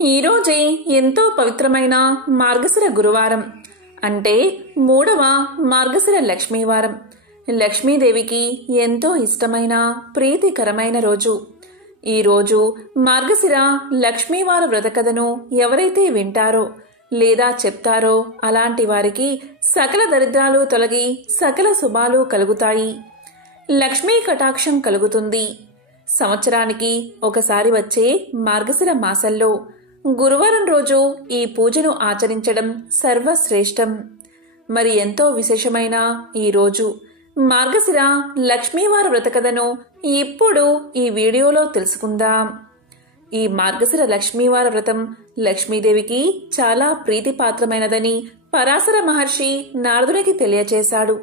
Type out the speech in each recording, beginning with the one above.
ఈరోజే ఎంతో పవిత్రమైన మార్గశిర గురువారం, అంటే 3వ మార్గశిర లక్ష్మీవారం. లక్ష్మీదేవికి ఎంతో ఇష్టమైన ప్రీతికరమైన రోజు. ఈరోజు మార్గశిర లక్ష్మీవార వ్రత కథను ఎవరైతే వింటారో లేదా చెప్తారో అలాంటి వారికి సకల దరిద్రాలు తొలగి సకల శుభాలు కలుగుతాయి. లక్ష్మీ కటాక్షం కలుగుతుంది. సంవత్సరానికి ఒకసారి వచ్చే మార్గశిర మాసంలో గురువారం రోజు ఈ పూజను ఆచరించడం సర్వశ్రేష్టం. మరి ఎంతో విశేషమైన ఈ రోజు మార్గశిర లక్ష్మీవార వ్రత కథను ఇప్పుడు ఈ వీడియోలో తెలుసుకుందాం. ఈ మార్గశిర లక్ష్మీవార వ్రతం లక్ష్మీదేవికి చాలా ప్రీతిపాత్రమైనదని పరాశర మహర్షి నారదునికి తెలియచేశాడు.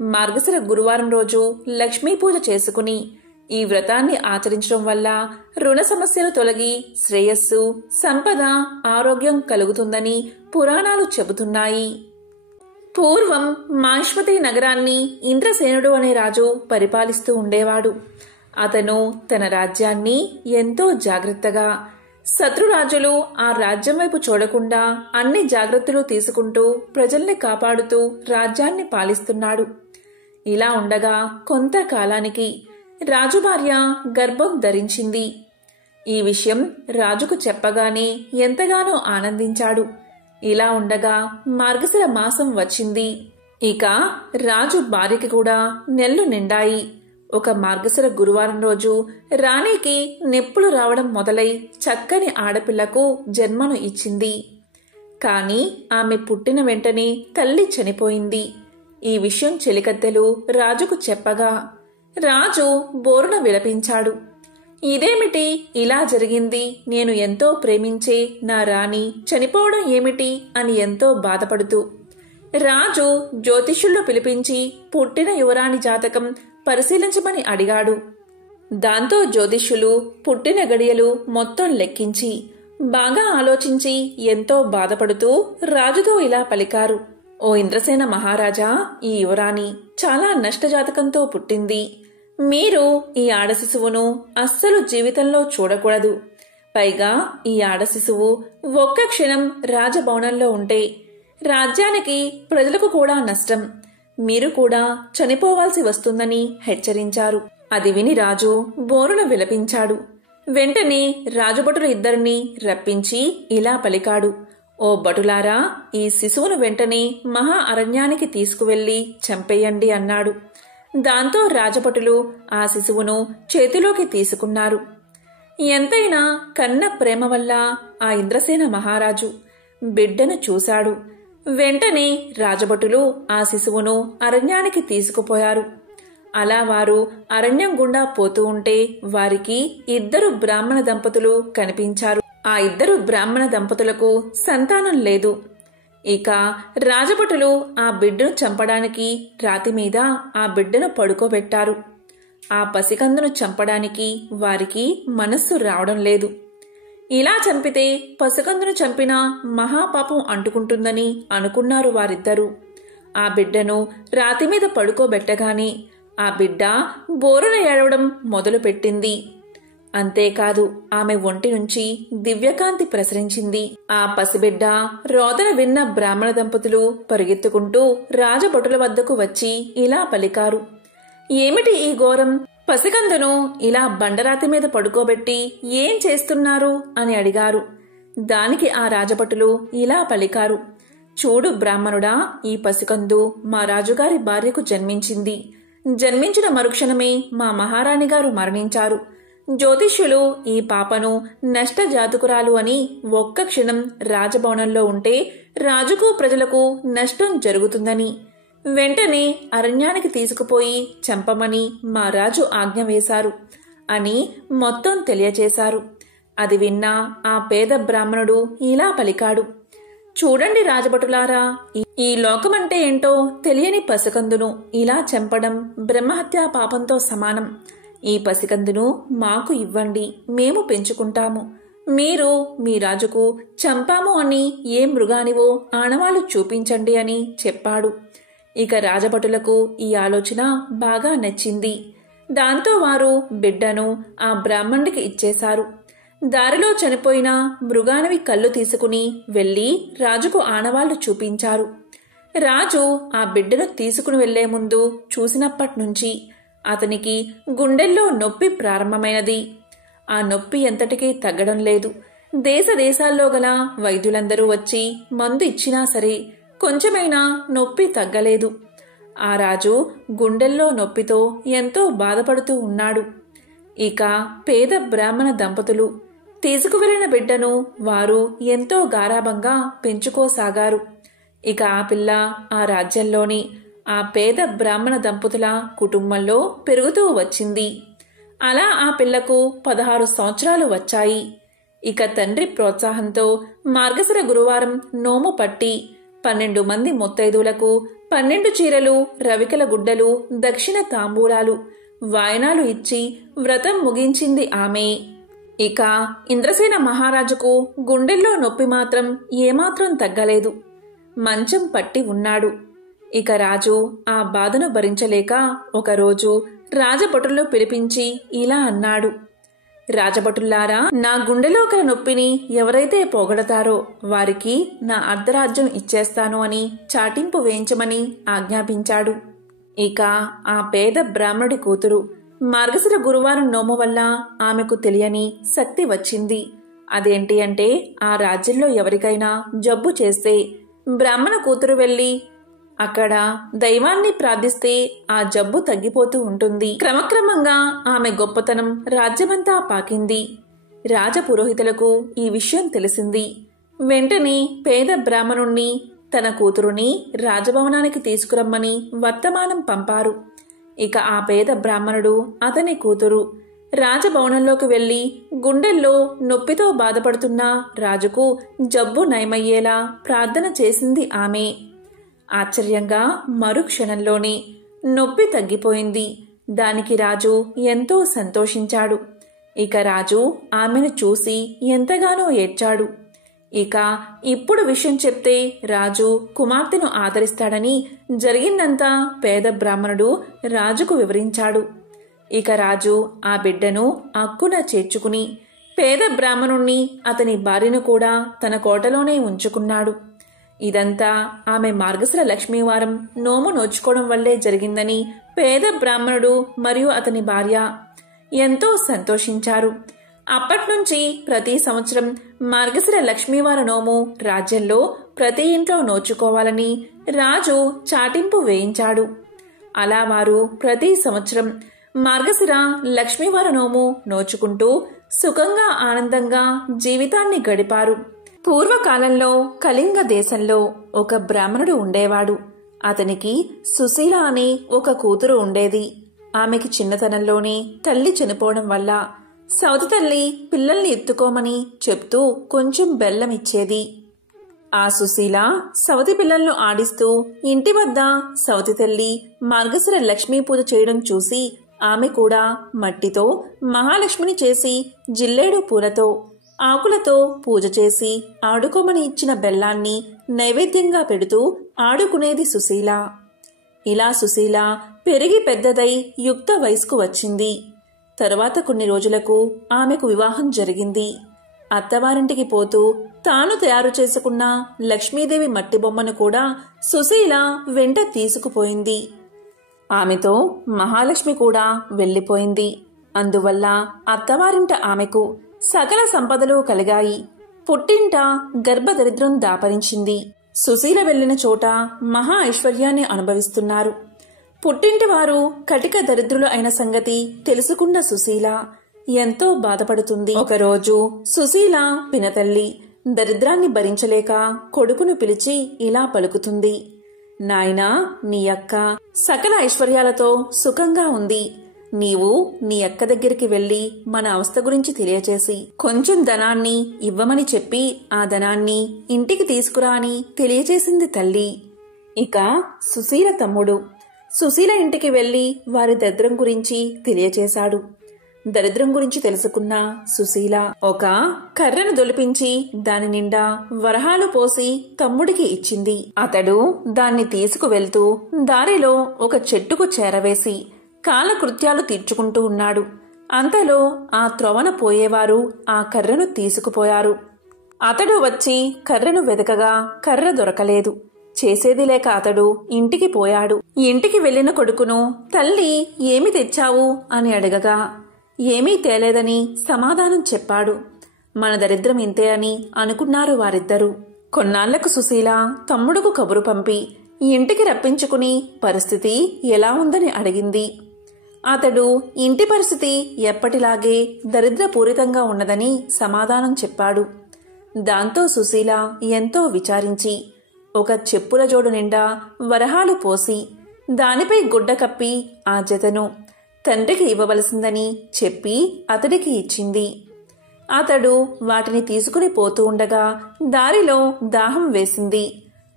మార్గశిర గురువారం రోజు లక్ష్మీ పూజ చేసుకుని ఈ వ్రతాన్ని ఆచరించడం వల్ల రుణ సమస్యలు తొలగి శ్రేయస్సు, సంపద, ఆరోగ్యం కలుగుతుందని పురాణాలు చెబుతున్నాయి. పూర్వం మాహిష్మతి నగరాన్ని ఇంద్రసేనుడు అనే రాజు పరిపాలిస్తూ ఉండేవాడు. అతను తన రాజ్యాన్ని ఎంతో జాగ్రత్తగా, శత్రురాజులు ఆ రాజ్యం వైపు చూడకుండా అన్ని జాగ్రత్తలు తీసుకుంటూ ప్రజల్ని కాపాడుతూ రాజ్యాన్ని పాలిస్తున్నాడు. ఇలా ఉండగా కొంతకాలానికి రాజు భార్య గర్భం ధరించింది. ఈ విషయం రాజుకు చెప్పగానే ఎంతగానో ఆనందించాడు. ఇలా ఉండగా మార్గశిర మాసం వచ్చింది. ఇక రాజు భార్యకి కూడా నెలలు నిండాయి. ఒక మార్గశిర గురువారం రోజు రాణికి నొప్పులు రావడం మొదలై చక్కని ఆడపిల్లకు జన్మను ఇచ్చింది. కాని ఆమె పుట్టిన వెంటనే తల్లి చనిపోయింది. ఈ విషయం చెలికత్తెలు రాజుకు చెప్పగా రాజు బోరున విలపించాడు. ఇదేమిటి ఇలా జరిగింది? నేను ఎంతో ప్రేమించే నా రాణి చనిపోవడం ఏమిటి అని ఎంతో బాధపడుతూ రాజు జ్యోతిష్యుల్లో పిలిపించి పుట్టిన యువరాణి జాతకం పరిశీలించమని అడిగాడు. దాంతో జ్యోతిష్యులు పుట్టిన గడియలు మొత్తం లెక్కించి బాగా ఆలోచించి ఎంతో బాధపడుతూ రాజుతో ఇలా పలికారు. ఓ ఇంద్రసేన మహారాజా, ఈ యువరాణి చాలా నష్టజాతకంతో పుట్టింది. మీరు ఈ ఆడశిశువును అస్సలు జీవితంలో చూడకూడదు. పైగా ఈ ఆడశిశువు ఒక్క క్షణం రాజభవనంలో ఉంటే రాజ్యానికి, ప్రజలకు కూడా నష్టం. మీరు కూడా చనిపోవాల్సి వస్తుందని హెచ్చరించారు. అది విని రాజు బోరున విలపించాడు. వెంటనే రాజభటులు ఇద్దరిని రప్పించి ఇలా పలికాడు. ఓ భటులారా, ఈ శిశువును వెంటనే మహా అరణ్యానికి తీసుకువెళ్లి చంపేయండి అన్నాడు. దాంతో రాజభటులు ఆ శిశువును చేతిలోకి తీసుకున్నారు. ఎంతైనా కన్న ప్రేమ వల్ల ఆ ఇంద్రసేన మహారాజు బిడ్డను చూశాడు. వెంటనే రాజభటులు ఆ శిశువును అరణ్యానికి తీసుకుపోయారు. అలా వారు అరణ్యం గుండా పోతూ ఉంటే వారికి 2 బ్రాహ్మణ దంపతులు కనిపించారు. ఆ 2 బ్రాహ్మణ దంపతులకు సంతానం లేదు. ఇక రాజభటులు ఆ బిడ్డను చంపడానికి రాతి మీద ఆ బిడ్డను పడుకోబెట్టారు. ఆ పసికందును చంపడానికి వారికి మనస్సు రావడం లేదు. ఇలా చంపితే పసికందును చంపిన మహాపాపం అంటుకుంటుందని అనుకున్నారు వారిద్దరూ. ఆ బిడ్డను రాతి మీద పడుకోబెట్టగానే ఆ బిడ్డ బోరున ఏడవడం మొదలుపెట్టింది. అంతేకాదు ఆమె ఒంటి నుంచి దివ్యకాంతి ప్రసరించింది. ఆ పసిబిడ్డ రోదన విన్న బ్రాహ్మణ దంపతులు పరిగెత్తుకుంటూ రాజభటుల వద్దకు వచ్చి ఇలా పలికారు. ఏమిటి ఈ ఘోరం? పసికందును ఇలా బండరాతి మీద పడుకోబెట్టి ఏం చేస్తున్నారు అని అడిగారు. దానికి ఆ రాజభటులు ఇలా పలికారు. చూడు బ్రాహ్మణుడా, ఈ పసికందు మా రాజుగారి భార్యకు జన్మించింది. జన్మించిన మరుక్షణమే మా మహారాణి గారు మరణించారు. జ్యోతిష్యులు ఈ పాపను నష్టజాతకురాలు అని ఒక్క క్షణం రాజభవనంలో ఉంటే రాజుకు, ప్రజలకు నష్టం జరుగుతుందని వెంటనే అరణ్యానికి తీసుకుపోయి చంపమని మా రాజు ఆజ్ఞ వేశారు అని మొత్తం తెలియచేశారు. అది విన్నా ఆ పేద బ్రాహ్మణుడు ఇలా పలికాడు. చూడండి రాజభటులారా, ఈ లోకమంటే ఏంటో తెలియని పసికందును ఇలా చంపడం బ్రహ్మహత్యా పాపంతో సమానం. ఈ పసికందును మాకు ఇవ్వండి, మేము పెంచుకుంటాము. మీరు మీ రాజుకు చంపాము అని ఏ మృగానివో ఆనవాళ్లు చూపించండి అని చెప్పాడు. ఇక రాజభటులకు ఈ ఆలోచన బాగా నచ్చింది. దాంతో వారు బిడ్డను ఆ బ్రాహ్మణుడికి ఇచ్చేశారు. దారిలో చనిపోయిన మృగానివి కళ్ళు తీసుకుని వెళ్లి రాజుకు ఆనవాళ్లు చూపించారు. రాజు ఆ బిడ్డను తీసుకుని వెళ్లే ముందు చూసినప్పట్నుంచి అతనికి గుండెల్లో నొప్పి ప్రారంభమైనది. ఆ నొప్పి ఎంతటికీ తగ్గడం లేదు. దేశ దేశాల్లో గల వైద్యులందరూ వచ్చి మందు ఇచ్చినా సరే కొంచెమైనా నొప్పి తగ్గలేదు. ఆ రాజు గుండెల్లో నొప్పితో ఎంతో బాధపడుతూ ఉన్నాడు. ఇక పేద బ్రాహ్మణ దంపతులు తీసుకువెళ్లిన బిడ్డను వారు ఎంతో గారాబంగా పెంచుకోసాగారు. ఇక ఆ పిల్ల ఆ రాజ్యంలోని ఆ పేద బ్రాహ్మణ దంపతుల కుటుంబంలో పెరుగుతూ వచ్చింది. అలా ఆ పిల్లకు 16 సంవత్సరాలు వచ్చాయి. ఇక తండ్రి ప్రోత్సాహంతో మార్గశిర గురువారం నోము పట్టి 12 మంది ముత్తైదులకు 12 చీరలు, రవికల గుడ్డలు, దక్షిణ తాంబూలాలు, వాయనాలు ఇచ్చి వ్రతం ముగించింది ఆమె. ఇక ఇంద్రసేన మహారాజుకు గుండెల్లో నొప్పి మాత్రం ఏమాత్రం తగ్గలేదు. మంచం పట్టి ఉన్నాడు. ఇక రాజు ఆ బాధను భరించలేక ఒకరోజు రాజభటులను పిలిపించి ఇలా అన్నాడు. రాజభటులారా, నా గుండెలో గల నొప్పిని ఎవరైతే పోగొడతారో వారికి నా అర్ధరాజ్యం ఇచ్చేస్తాను అని చాటింపు వేయించమని ఆజ్ఞాపించాడు. ఇక ఆ పేద బ్రాహ్మణుడి కూతురు మార్గశిర గురువారం నోము వల్ల ఆమెకు తెలియని శక్తి వచ్చింది. అదేంటి అంటే ఆ రాజ్యంలో ఎవరికైనా జబ్బు చేస్తే బ్రాహ్మణ కూతురు వెళ్లి అక్కడ దైవాన్ని ప్రార్థిస్తే ఆ జబ్బు తగ్గిపోతూ ఉంటుంది. క్రమక్రమంగా ఆమె గొప్పతనం రాజ్యమంతా పాకింది. రాజపురోహితులకు ఈ విషయం తెలిసింది. వెంటనే పేద బ్రాహ్మణుణ్ణి తన కూతురుని రాజభవనానికి తీసుకురమ్మని వర్తమానం పంపారు. ఇక ఆ పేద బ్రాహ్మణుడు అతని కూతురు రాజభవనంలోకి వెళ్లి గుండెల్లో నొప్పితో బాధపడుతున్న రాజుకు జబ్బు నయమయ్యేలా ప్రార్థన చేసింది ఆమె. ఆశ్చర్యంగా మరుక్షణంలోనే నొప్పి తగ్గిపోయింది. దానికి రాజు ఎంతో సంతోషించాడు. ఇక రాజు ఆమెను చూసి ఎంతగానో ఏడ్చాడు. ఇక ఇప్పుడు విషయం చెప్తే రాజు కుమార్తెను ఆదరిస్తాడని జరిగిందంతా పేద బ్రాహ్మణుడు రాజుకు వివరించాడు. ఇక రాజు ఆ బిడ్డను అక్కున చేర్చుకుని పేద బ్రాహ్మణుణ్ణి అతని భార్యను కూడా తన కోటలోనే ఉంచుకున్నాడు. ఇదంతా ఆమె మార్గశిర లక్ష్మీవారం నోము నోచుకోవడం వల్లే జరిగిందని పేద బ్రాహ్మణుడు మరియు అతని భార్య ఎంతో సంతోషించారు. అప్పట్నుంచి ప్రతి సంవత్సరం మార్గశిర లక్ష్మీవార నోము రాజ్యంలో ప్రతి ఇంట్లో నోచుకోవాలని రాజు చాటింపు వేయించాడు. అలా వారు ప్రతి సంవత్సరం మార్గశిర లక్ష్మీవార నోము నోచుకుంటూ సుఖంగా ఆనందంగా జీవితాన్ని గడిపారు. పూర్వకాలంలో కళింగ దేశంలో ఒక బ్రాహ్మణుడు ఉండేవాడు. అతనికి సుశీల అనే ఒక కూతురు ఉండేది. ఆమెకి చిన్నతనంలోనే తల్లి చనిపోవడం వల్ల సవతి తల్లి పిల్లల్ని ఎత్తుకోమని చెప్తూ కొంచెం బెల్లం ఇచ్చేది. ఆ సుశీల సవతి పిల్లలను ఆడిస్తూ ఇంటి వద్ద సవతి తల్లి మార్గశిర లక్ష్మీ పూజ చేయడం చూసి ఆమె కూడా మట్టితో మహాలక్ష్మిని చేసి జిల్లేడు పూలతో ఆకులతో పూజ చేసి ఆడుకోమని ఇచ్చిన బెల్లాన్ని నైవేద్యంగా పెడుతూ ఆడుకునేది సుశీల. ఇలా సుశీల పెరిగి పెద్దదై యుక్త వయసుకు వచ్చింది. తరువాత కొన్ని రోజులకు ఆమెకు వివాహం జరిగింది. అత్తవారింటికి పోతూ తాను తయారు చేసుకున్న లక్ష్మీదేవి మట్టి బొమ్మను కూడా సుశీల వెంట తీసుకుపోయింది. ఆమెతో మహాలక్ష్మి కూడా వెళ్లిపోయింది. అందువల్ల అత్తవారింట ఆమెకు సకల సంపదలు కలిగాయి. పుట్టింట గర్భదరిద్రం దాపరించింది. సుశీల వెళ్లిన చోట మహా ఐశ్వర్యాన్ని అనుభవిస్తున్నారు. పుట్టింటి వారు కటిక దరిద్రులు అయిన సంగతి తెలుసుకున్న సుశీల ఎంతో బాధపడుతుంది. ఒకరోజు సుశీల పినతల్లి దరిద్రాన్ని భరించలేక కొడుకును పిలిచి ఇలా పలుకుతుంది. నాయనా, నీ అక్క సకల ఐశ్వర్యాలతో సుఖంగా ఉంది. నీవు నీ అక్క దగ్గరికి వెళ్లి మన అవస్థ గురించి తెలియచేసి కొంచెం ధనాన్ని ఇవ్వమని చెప్పి ఆ ధనాన్ని ఇంటికి తీసుకురా అని తెలియచేసింది తల్లి. ఇక సుశీల తమ్ముడు సుశీల ఇంటికి వెళ్లి వారి దరిద్రం గురించి తెలియచేశాడు. దరిద్రం గురించి తెలుసుకున్న సుశీల ఒక కర్రను దొలిపించి దాని నిండా వరహాలు పోసి తమ్ముడికి ఇచ్చింది. అతడు దాన్ని తీసుకువెళ్తూ దారిలో ఒక చెట్టుకు చేరవేసి కాలకృత్యాలు తీర్చుకుంటూ ఉన్నాడు. అంతలో ఆ త్రోవన పోయేవారు ఆ కర్రను తీసుకుపోయారు. అతడు వచ్చి కర్రను వెదకగా కర్ర దొరకలేదు. చేసేది లేక అతడు ఇంటికి పోయాడు. ఇంటికి వెళ్లిన కొడుకును తల్లి ఏమి తెచ్చావు అని అడగగా ఏమీ తేలేదని సమాధానం చెప్పాడు. మన దరిద్రం ఇంతే అని అనుకున్నారు వారిద్దరూ. కొన్నాళ్లకు సుశీల తమ్ముడుకు కబురు పంపి ఇంటికి రప్పించుకుని పరిస్థితి ఎలా ఉందని అడిగింది. అతడు ఇంటి పరిస్థితి ఎప్పటిలాగే దరిద్రపూరితంగా ఉన్నదని సమాధానం చెప్పాడు. దాంతో సుశీల ఎంతో విచారించి ఒక చెప్పుల జోడు నిండా వరహాలు పోసి దానిపై గుడ్డ కప్పి ఆ జతను తండ్రికి ఇవ్వవలసిందని చెప్పి అతడికి ఇచ్చింది. అతడు వాటిని తీసుకుని పోతూ ఉండగా దారిలో దాహం వేసింది.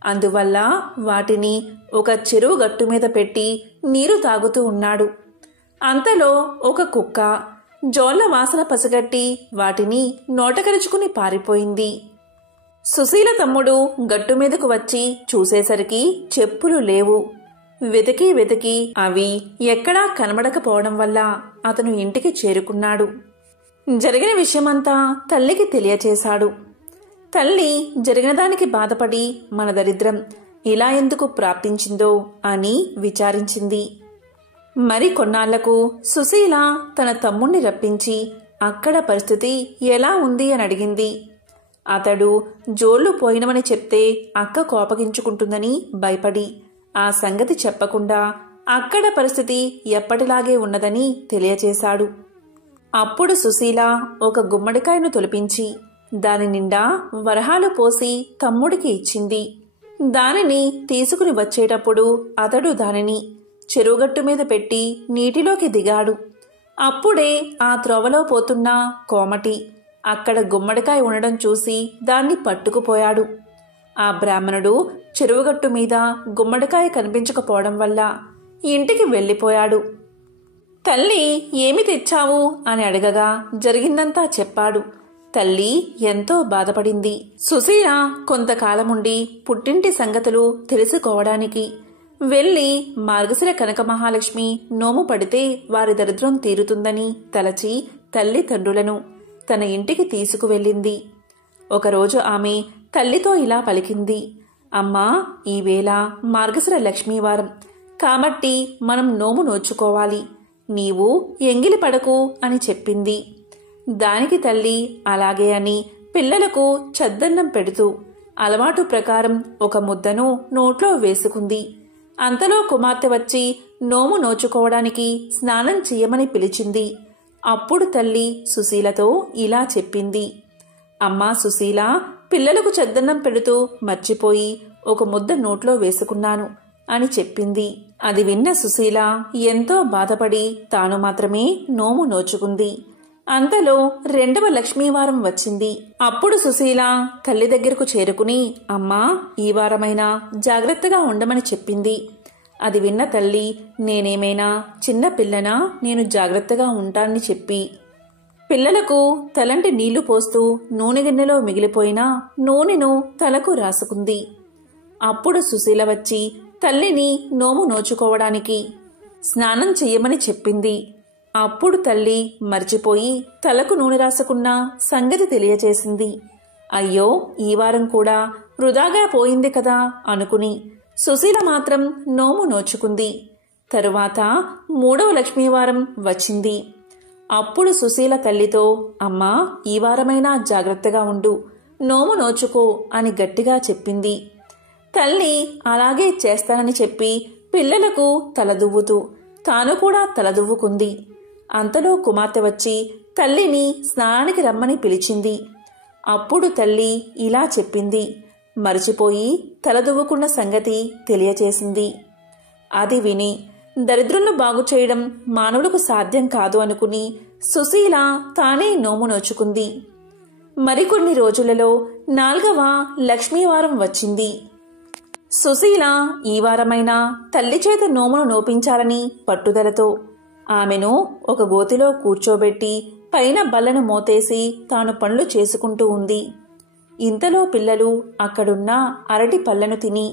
అందువల్ల వాటిని ఒక చెరువు గట్టు మీద పెట్టి నీరు తాగుతూ ఉన్నాడు. అంతలో ఒక కుక్క జోళ్ల వాసన పసిగట్టి వాటిని నోటకరుచుకుని పారిపోయింది. సుశీల తమ్ముడు గట్టు మీదకు వచ్చి చూసేసరికి చెప్పులు లేవు. వెతికి వెతికి అవి ఎక్కడా కనబడకపోవడం వల్ల అతను ఇంటికి చేరుకున్నాడు. జరిగిన విషయమంతా తల్లికి తెలియచేశాడు. తల్లి జరిగిన దానికి బాధపడి మన దరిద్రం ఇలా ఎందుకు ప్రాప్తించిందో అని విచారించింది. మరి కొన్నాళ్లకు సుశీల తన తమ్ముణ్ణి రప్పించి అక్కడ పరిస్థితి ఎలా ఉంది అని అడిగింది. అతడు జోళ్లు పోయినవని చెప్తే అక్క కోపగించుకుంటుందని భయపడి ఆ సంగతి చెప్పకుండా అక్కడ పరిస్థితి ఎప్పటిలాగే ఉన్నదని తెలియచేశాడు. అప్పుడు సుశీల ఒక గుమ్మడికాయను తొలిపించి దాని నిండా వరహాలు పోసి తమ్ముడికి ఇచ్చింది. దానిని తీసుకుని వచ్చేటప్పుడు అతడు దానిని చెరువుగట్టు మీద పెట్టి నీటిలోకి దిగాడు. అప్పుడే ఆ త్రోవలో పోతున్న కోమటి అక్కడ గుమ్మడికాయ ఉండడం చూసి దాన్ని పట్టుకుపోయాడు. ఆ బ్రాహ్మణుడు చెరువుగట్టు మీద గుమ్మడికాయ కనిపించకపోవడం వల్ల ఇంటికి వెళ్ళిపోయాడు. తల్లి ఏమి తెచ్చావు అని అడగగా జరిగిందంతా చెప్పాడు. తల్లి ఎంతో బాధపడింది. సుశీల కొంతకాలముండి పుట్టింటి సంగతులు తెలుసుకోవడానికి వెళ్లి మార్గశిర కనక మహాలక్ష్మి నోము పడితే వారి దరిద్రం తీరుతుందని తలచి తల్లిదండ్రులను తన ఇంటికి తీసుకువెళ్ళింది. ఒకరోజు ఆమె తల్లితో ఇలా పలికింది. అమ్మా, ఈవేళ మార్గశిర లక్ష్మీవారం కాబట్టి మనం నోము నోచుకోవాలి. నీవు ఎంగిలి పడకు అని చెప్పింది. దానికి తల్లి అలాగే అని పిల్లలకు చద్దన్నం పెడుతూ అలవాటు ప్రకారం ఒక ముద్దను నోట్లో వేసుకుంది. అంతలో కుమార్తె వచ్చి నోము నోచుకోవడానికి స్నానం చెయ్యమని పిలిచింది. అప్పుడు తల్లి సుశీలతో ఇలా చెప్పింది. అమ్మా సుశీల, పిల్లలకు చద్దన్నం పెడుతూ మర్చిపోయి ఒక ముద్ద నోట్లో వేసుకున్నాను అని చెప్పింది. అది విన్న సుశీల ఎంతో బాధపడి తాను మాత్రమే నోము నోచుకుంది. అంతలో రెండవ లక్ష్మీవారం వచ్చింది. అప్పుడు సుశీల తల్లి దగ్గరకు చేరుకుని అమ్మా, ఈ వారమైనా జాగ్రత్తగా ఉండమని చెప్పింది. అది విన్న తల్లి నేనేమైనా చిన్న పిల్లనా, నేను జాగ్రత్తగా ఉంటానని చెప్పి పిల్లలకు తలంటి నీళ్లు పోస్తూ నూనె గిన్నెలో మిగిలిపోయిన నూనెను తలకు రాసుకుంది. అప్పుడు సుశీల వచ్చి తల్లిని నోము నోచుకోవడానికి స్నానం చెయ్యమని చెప్పింది. అప్పుడు తల్లి మర్చిపోయి తలకు నూనె రాసుకున్న సంగతి తెలియచేసింది. అయ్యో, ఈ వారం కూడా వృధాగా పోయింది కదా అనుకుని సుశీల మాత్రం నోము నోచుకుంది. తరువాత మూడవ లక్ష్మీవారం వచ్చింది. అప్పుడు సుశీల తల్లితో అమ్మా, ఈ వారమైనా జాగ్రత్తగా ఉండు, నోము నోచుకో అని గట్టిగా చెప్పింది. తల్లి అలాగే చేస్తానని చెప్పి పిల్లలకు తలదువ్వుతూ తాను కూడా తలదువ్వుకుంది. అంతలో కుమార్తె వచ్చి తల్లిని స్నానానికి రమ్మని పిలిచింది. అప్పుడు తల్లి ఇలా చెప్పింది. మరిచిపోయి తలదువ్వుకున్న సంగతి తెలియచేసింది. అది విని దరిద్రులను బాగు చేయడం మానవులకు సాధ్యం కాదు అనుకుని సుశీల తానే నోము నోచుకుంది. మరికొన్ని రోజులలో 4వ లక్ష్మీవారం వచ్చింది. సుశీల ఈ వారమైనా తల్లి చేత నోమును నోపించాలని పట్టుదలతో ఆమెను ఒక గోతిలో కూర్చోబెట్టి పైన బల్లను మోతేసి తాను పనులు చేసుకుంటూ ఉంది. ఇంతలో పిల్లలు అక్కడున్న అరటి పళ్లను తిని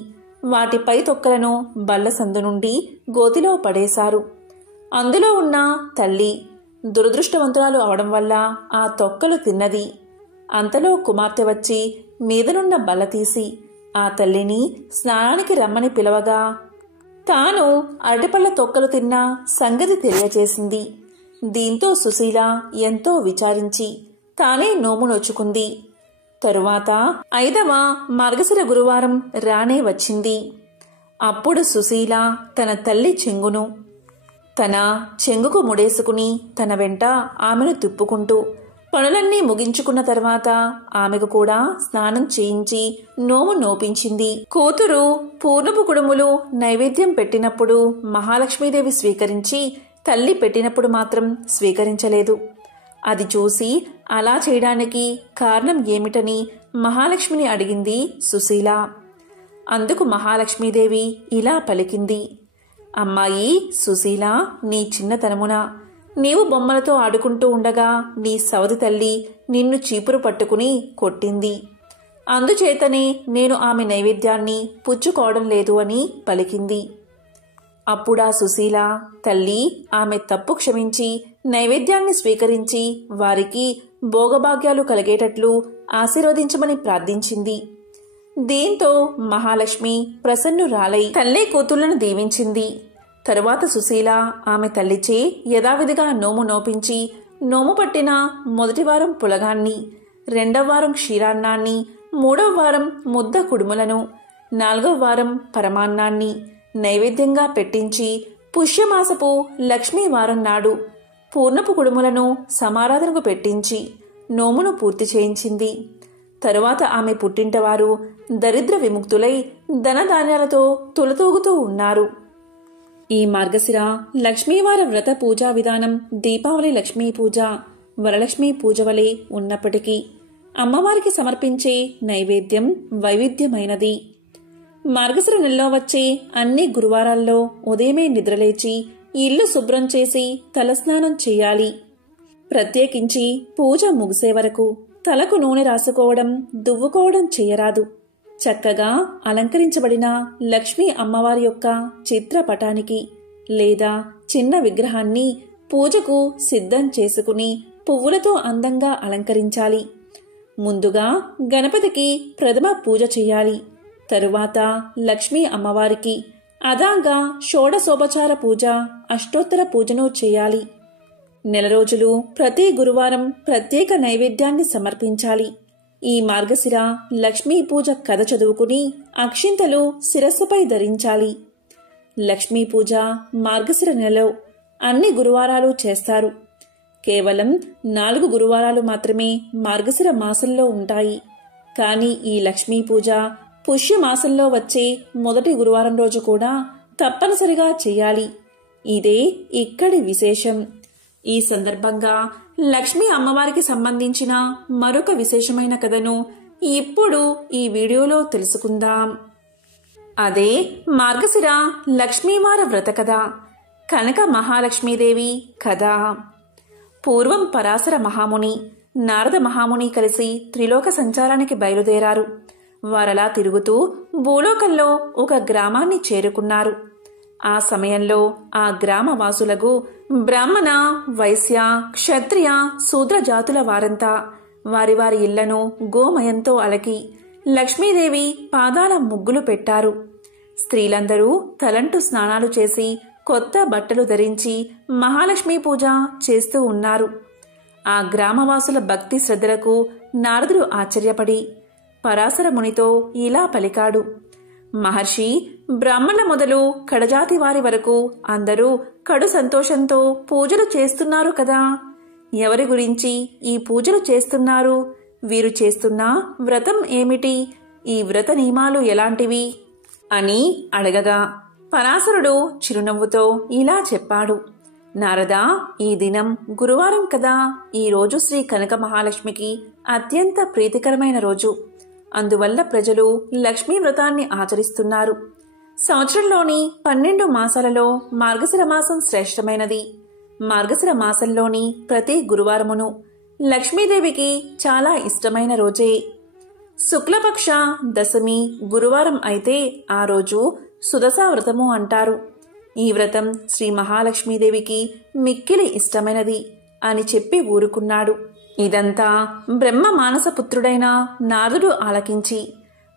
వాటిపై తొక్కలను బల్ల సందు నుండి గోతిలో పడేశారు. అందులో ఉన్న తల్లి దురదృష్టవంతురాలు అవడం వల్ల ఆ తొక్కలు తిన్నది. అంతలో కుమార్తె వచ్చి మీదనున్న బల్ల తీసి ఆ తల్లిని స్నానానికి రమ్మని పిలవగా తాను అరటిపళ్ళ తొక్కలు తిన్న సంగతి తెలియచేసింది. దీంతో సుశీల ఎంతో విచారించి తానే నోము నొచ్చుకుంది. తరువాత 5వ మార్గశిర గురువారం రానే వచ్చింది. అప్పుడు సుశీల తన తల్లి తన చెంగుకు ముడేసుకుని తన వెంట ఆమెను తిప్పుకుంటూ పనులన్నీ ముగించుకున్న తర్వాత ఆమెకు కూడా స్నానం చేయించి నోము నోపించింది. కూతురు పూర్ణపు కుడుములు నైవేద్యం పెట్టినప్పుడు మహాలక్ష్మీదేవి స్వీకరించి తల్లి పెట్టినప్పుడు మాత్రం స్వీకరించలేదు. అది చూసి అలా చేయడానికి కారణం ఏమిటని మహాలక్ష్మిని అడిగింది సుశీల. అందుకు మహాలక్ష్మీదేవి ఇలా పలికింది, అమ్మాయి సుశీల, నీ చిన్నతనమున నీవు బొమ్మలతో ఆడుకుంటూ ఉండగా నీ సవతి తల్లి నిన్ను చీపురు పట్టుకుని కొట్టింది. అందుచేతనే నేను ఆమె నైవేద్యాన్ని పుచ్చుకోవడం లేదు అని పలికింది. అప్పుడా సుశీల తల్లి ఆమె తప్పు క్షమించి నైవేద్యాన్ని స్వీకరించి వారికి భోగభాగ్యాలు కలిగేటట్లు ఆశీర్వదించమని ప్రార్థించింది. దీంతో మహాలక్ష్మి ప్రసన్నురాలై తల్లి కూతుళ్లను దీవించింది. తరువాత సుశీల ఆమె తల్లిచే యథావిధిగా నోము నోపించి నోము పట్టిన మొదటి వారం పులగాన్ని, 2వ వారం క్షీరాన్నాన్ని, 3వ వారం ముద్ద కుడుములను, 4వ వారం పరమాన్నాన్ని నైవేద్యంగా పెట్టించి పుష్యమాసపు లక్ష్మీవారం నాడు పూర్ణపు కుడుములను సమారాధనకు పెట్టించి నోమును పూర్తి చేయించింది. తరువాత ఆమె పుట్టింటవారు దరిద్ర విముక్తులై ధనధాన్యాలతో తులతూగుతూ ఉన్నారు. ఈ మార్గశిర లక్ష్మీవార వ్రత పూజా విధానం దీపావళి లక్ష్మీ పూజ, వరలక్ష్మీ పూజ వలె ఉన్నప్పటికీ అమ్మవారికి సమర్పించే నైవేద్యం వైవిధ్యమైనది. మార్గశిర నెలలో వచ్చే అన్ని గురువారాల్లో ఉదయమే నిద్రలేచి ఇల్లు శుభ్రం చేసి తలస్నానం చేయాలి. ప్రత్యేకించి పూజ ముగిసే వరకు తలకు నూనె రాసుకోవడం, దువ్వుకోవడం చేయరాదు. చక్కగా అలంకరించబడిన లక్ష్మీ అమ్మవారి యొక్క చిత్రపటానికి లేదా చిన్న విగ్రహాన్ని పూజకు సిద్ధం చేసుకుని పువ్వులతో అందంగా అలంకరించాలి. ముందుగా గణపతికి ప్రథమ పూజ చేయాలి. తరువాత లక్ష్మీ అమ్మవారికి అదాంగా షోడశోపచార పూజ, అష్టోత్తర పూజను చేయాలి. నెల రోజులు ప్రతి గురువారం ప్రత్యేక నైవేద్యాన్ని సమర్పించాలి. ఈ మార్గశిర లక్ష్మీ పూజ కథ చదువుకుని అక్షింతలు శిరస్సుపై ధరించాలి. లక్ష్మీ పూజ మార్గశిర నెలలో అన్ని గురువారాలు చేస్తారు. కేవలం 4 గురువారాలు మాత్రమే మార్గశిర మాసంలో ఉంటాయి. కానీ ఈ లక్ష్మీ పూజ పుష్యమాసంలో వచ్చే మొదటి గురువారం రోజు కూడా తప్పనిసరిగా చేయాలి. ఇదే ఇక్కడి విశేషం. ఈ సందర్భంగా లక్ష్మీ అమ్మవారికి సంబంధించిన మరొక విశేషమైన కథను ఇప్పుడు ఈ వీడియోలో తెలుసుకుందాం. అదే మార్గశిర లక్ష్మీవార వ్రత కథ, కనక మహాలక్ష్మీదేవి కథ. పూర్వం పరాశర మహాముని, నారద మహాముని కలిసి త్రిలోక సంచారానికి బయలుదేరారు. వారలా తిరుగుతూ భూలోకంలో ఒక గ్రామాన్ని చేరుకున్నారు. ఆ సమయంలో ఆ గ్రామవాసులకు బ్రాహ్మణ, వైశ్య, క్షత్రియ, శూద్ర జాతుల వారంతా వారి వారి ఇళ్లను గోమయంతో అలకి లక్ష్మీదేవి పాదాల ముగ్గులు పెట్టారు. స్త్రీలందరూ తలంటు స్నానాలు చేసి కొత్త బట్టలు ధరించి మహాలక్ష్మీ పూజ చేస్తూ ఉన్నారు. ఆ గ్రామవాసుల భక్తి శ్రద్ధలకు నారదుడు ఆశ్చర్యపడి పరాశర మునితో ఇలా పలికాడు, మహర్షి, బ్రాహ్మణ మొదలు కడజాతి వారి వరకు అందరూ కడు సంతోషంతో పూజలు చేస్తున్నారు కదా. ఎవరి గురించి ఈ పూజలు చేస్తున్నారు? వీరు చేస్తున్న వ్రతం ఏమిటి? ఈ వ్రత నియమాలు ఎలాంటివి అని అడగగా పరాశరుడు చిరునవ్వుతో ఇలా చెప్పాడు, నారదా, ఈ దినం గురువారం కదా. ఈ రోజు శ్రీ కనక మహాలక్ష్మికి అత్యంత ప్రీతికరమైన రోజు. అందువల్ల ప్రజలు లక్ష్మీ వ్రతాన్ని ఆచరిస్తున్నారు. సంవత్సరంలోని 12 మాసాలలో మార్గశిర మాసం శ్రేష్టమైనది. మార్గశిర మాసంలోని ప్రతి గురువారమును లక్ష్మీదేవికి చాలా ఇష్టమైన రోజే. శుక్లపక్ష దశమి గురువారం అయితే ఆ రోజు సుదశా వ్రతము అంటారు. ఈ వ్రతం శ్రీ మహాలక్ష్మీదేవికి మిక్కిలి ఇష్టమైనది. అని చెప్పి ఊరుకున్నాడు. ఇదంతా బ్రహ్మ మానసపుత్రుడైన నారదుడు ఆలకించి,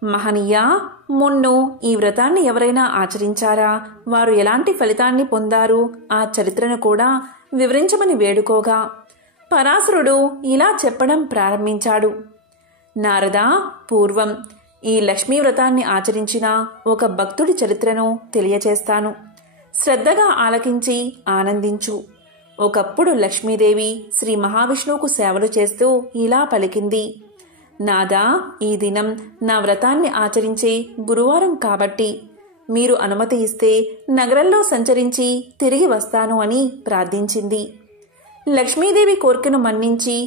మహనీయా, మున్ను ఈ వ్రతాన్ని ఎవరైనా ఆచరించారా, వారు ఎలాంటి ఫలితాన్ని పొందారు, ఆ చరిత్రను కూడా వివరించమని వేడుకోగా పరాశరుడు ఇలా చెప్పడం ప్రారంభించాడు. నారదా, పూర్వం ఈ లక్ష్మీ వ్రతాన్ని ఆచరించిన ఒక భక్తుడి చరిత్రను తెలియచేస్తాను. శ్రద్ధగా ఆలకించి ఆనందించు. ఒకప్పుడు లక్ష్మీదేవి శ్రీ మహావిష్ణువుకు సేవలు చేస్తూ ఇలా పలికింది. నాదా, ఈ దినం నా వ్రతాన్ని ఆచరించే గురువారం కాబట్టి మీరు అనుమతి ఇస్తే నగరంలో సంచరించి తిరిగి వస్తాను అని ప్రార్థించింది. లక్ష్మీదేవి కోర్కెను మన్నించి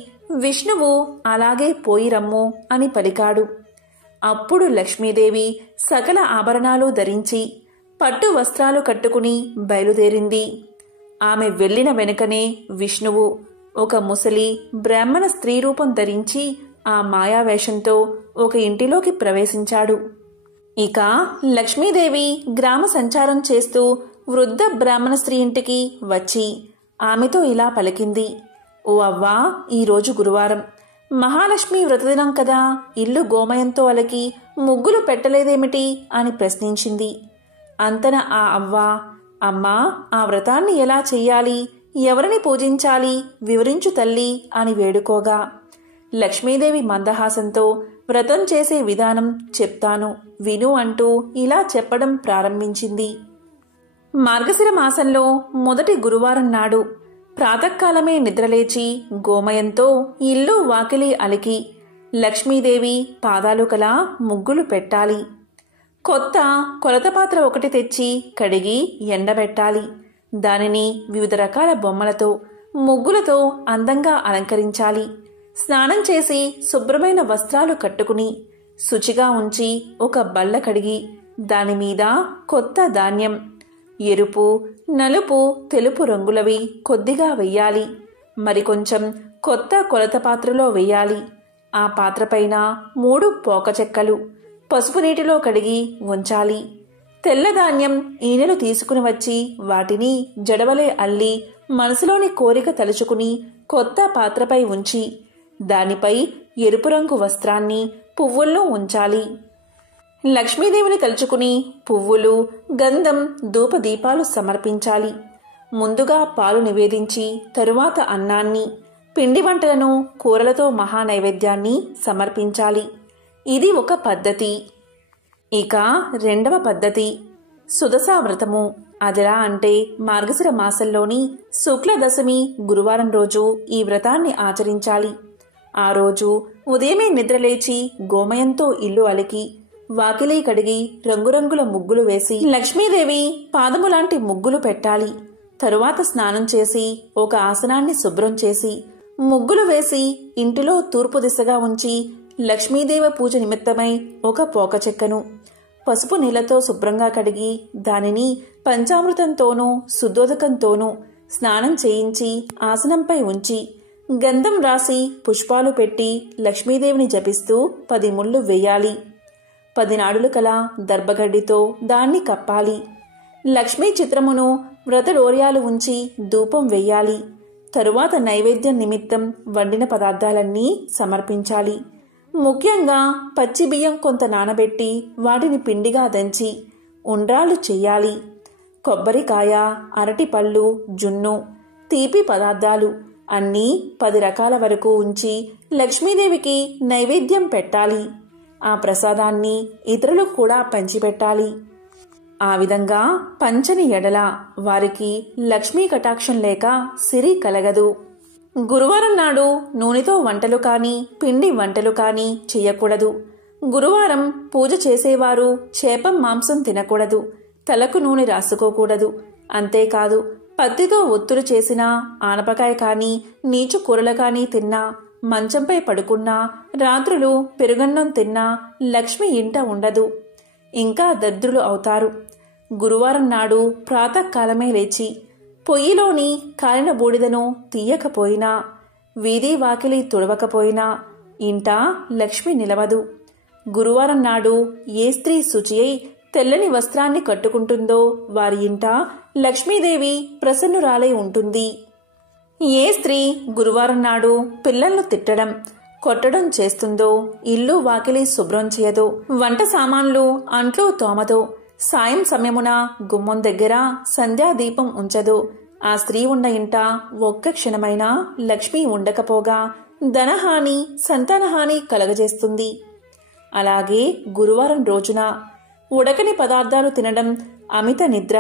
విష్ణువు అలాగే పోయి రమ్ము అని పలికాడు. అప్పుడు లక్ష్మీదేవి సకల ఆభరణాలు ధరించి పట్టు వస్త్రాలు కట్టుకుని బయలుదేరింది. ఆమె వెళ్లిన వెనుకనే విష్ణువు ఒక ముసలి బ్రాహ్మణ స్త్రీ రూపం ధరించి ఆ మాయావేషంతో ఒక ఇంటిలోకి ప్రవేశించాడు. ఇక లక్ష్మీదేవి గ్రామ సంచారం చేస్తూ వృద్ధ బ్రాహ్మణ స్త్రీ ఇంటికి వచ్చి ఆమెతో ఇలా పలికింది. ఓ అవ్వా, ఈరోజు గురువారం, మహాలక్ష్మి వ్రతదినం కదా, ఇల్లు గోమయంతో అలకి ముగ్గులు పెట్టలేదేమిటి అని ప్రశ్నించింది. అంతన ఆ అవ్వ, అమ్మా, ఆ వ్రతాన్ని ఎలా చెయ్యాలి, ఎవరిని పూజించాలి వివరించు తల్లి అని వేడుకోగా లక్ష్మీదేవి మందహాసంతో వ్రతం చేసే విధానం చెప్తాను విను అంటూ ఇలా చెప్పడం ప్రారంభించింది. మార్గశిర మాసంలో మొదటి గురువారం నాడు ప్రాతకాలమే నిద్రలేచి గోమయంతో ఇల్లు వాకిలి అలికి లక్ష్మీదేవి పాదాలు కల ముగ్గులు పెట్టాలి. కొత్త కొలత పాత్ర ఒకటి తెచ్చి కడిగి ఎండబెట్టాలి. దానిని వివిధ రకాల బొమ్మలతో ముగ్గులతో అందంగా అలంకరించాలి. స్నానం చేసి శుభ్రమైన వస్త్రాలు కట్టుకుని శుచిగా ఉంచి ఒక బల్ల కడిగి దానిమీద కొత్త ధాన్యం ఎరుపు, నలుపు, తెలుపు రంగులవి కొద్దిగా వెయ్యాలి. మరికొంచెం కొత్త కొలత పాత్రలో వెయ్యాలి. ఆ పాత్రపైన 3 పోక చెక్కలు పసుపు నీటిలో కడిగి ఉంచాలి. తెల్లధాన్యం ఈనెలు తీసుకుని వచ్చి వాటిని జడవలే అల్లి మనసులోని కోరిక తలుచుకుని కొత్త పాత్రపై ఉంచి దానిపై ఎరుపు రంగు వస్త్రాన్ని పువ్వులను ఉంచాలి. లక్ష్మీదేవిని తలుచుకుని పువ్వులు, గంధం, ధూపదీపాలు సమర్పించాలి. ముందుగా పాలు నివేదించి తరువాత అన్నాన్ని, పిండి వంటలను, కూరలతో మహానైవేద్యాన్ని సమర్పించాలి. ఇది ఒక పద్ధతి. ఇక రెండవ పద్ధతి సుదశా వ్రతము. అదెలా అంటే మార్గశిర మాసంలోని శుక్ల దశమి గురువారం రోజు ఈ వ్రతాన్ని ఆచరించాలి. ఆ రోజు ఉదయమే నిద్రలేచి గోమయంతో ఇల్లు అలికి వాకిలి కడిగి రంగురంగుల ముగ్గులు వేసి లక్ష్మీదేవి పాదములాంటి ముగ్గులు పెట్టాలి. తరువాత స్నానం చేసి ఒక ఆసనాన్ని శుభ్రం చేసి ముగ్గులు వేసి ఇంటిలో తూర్పు దిశగా ఉంచి లక్ష్మీదేవి పూజ నిమిత్తమై ఒక పోక చెక్కను పసుపు నీళ్లతో శుభ్రంగా కడిగి దానిని పంచామృతంతోనూ శుద్ధోదకంతోనూ స్నానం చేయించి ఆసనంపై ఉంచి గంధం రాసి పుష్పాలు పెట్టి లక్ష్మీదేవిని జపిస్తూ 10 ముళ్ళు వేయాలి. 10 నాడులు కల దర్భగడ్డితో దాన్ని కప్పాలి. లక్ష్మీ చిత్రమును వ్రతడోర్యాలు ఉంచి ధూపం వెయ్యాలి. తరువాత నైవేద్యం నిమిత్తం వండిన పదార్థాలన్నీ సమర్పించాలి. ముఖ్యంగా పచ్చి బియ్యం కొంత నానబెట్టి వాటిని పిండిగా దంచి ఉండ్రాళ్ళు చెయ్యాలి. కొబ్బరికాయ, అరటిపళ్ళు, జున్ను, తీపి పదార్థాలు అన్నీ 10 రకాల వరకు ఉంచి లక్ష్మీదేవికి నైవేద్యం పెట్టాలి. ఆ ప్రసాదాన్ని ఇతరులకు కూడా పంచిపెట్టాలి. ఆ విధంగా పంచని ఎడల వారికి లక్ష్మీ కటాక్షం లేక సిరి కలగదు. గురువారం నాడు నూనెతో వంటలు కాని పిండి వంటలు కాని చెయ్యకూడదు. గురువారం పూజ చేసేవారు చేపం మాంసం తినకూడదు. తలకు నూనె రాసుకోకూడదు. అంతేకాదు పత్తితో ఒత్తులు చేసిన ఆనపకాయ కాని నీచు కూరలు కాని తిన్నా, మంచంపై పడుకున్నా, రాత్రులు పెరుగన్నం తిన్నా లక్ష్మి ఇంట ఉండదు. ఇంకా దరిద్రులు అవుతారు. గురువారం నాడు ప్రాతకాలమే లేచి పొయ్యిలోని కాలిన బూడిదను తీయకపోయినా, వీధి వాకిలి తుడవకపోయినా ఇంట లక్ష్మి నిలవదు. గురువారం నాడు ఏ స్త్రీ శుచి అయి తెల్లని వస్త్రాన్ని కట్టుకుంటుందో వారి ఇంట లక్ష్మీదేవి ప్రసన్నురాలై ఉంటుంది. ఏ స్త్రీ గురువారం నాడు పిల్లలను తిట్టడం, కొట్టడం చేస్తుందో, ఇల్లు వాకిలి శుభ్రం చేయదో, వంట సామాన్లు అంట్లు తోమదో, సాయం సమయమున గుమ్మం దగ్గర సంధ్యాదీపం ఉంచదో, ఆ స్త్రీ ఉన్న ఇంట ఒక్క క్షణమైనా లక్ష్మి ఉండకపోగా ధనహాని, సంతానహాని కలగజేస్తుంది. అలాగే గురువారం రోజున ఉడకని పదార్థాలు తినడం, అమిత నిద్ర,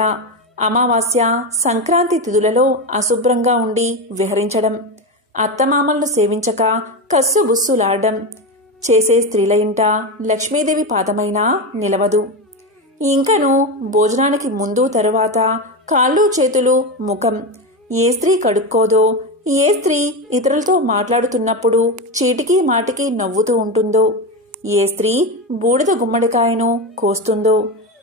అమావాస్య, సంక్రాంతి తిథులలో అశుభ్రంగా ఉండి విహరించడం, అత్తమామలను సేవించక కస్సుబుస్సులాడడం చేసే స్త్రీల ఇంట లక్ష్మీదేవి పాదమైనా నిలవదు. ఇంకను భోజనానికి ముందు తరువాత కాళ్ళు చేతులు ముఖం ఏ స్త్రీ కడుక్కోదో, ఏ స్త్రీ ఇతరులతో మాట్లాడుతున్నప్పుడు చీటికి మాటికి నవ్వుతూ ఉంటుందో, ఏ స్త్రీ బూడిద గుమ్మడికాయను కోస్తుందో,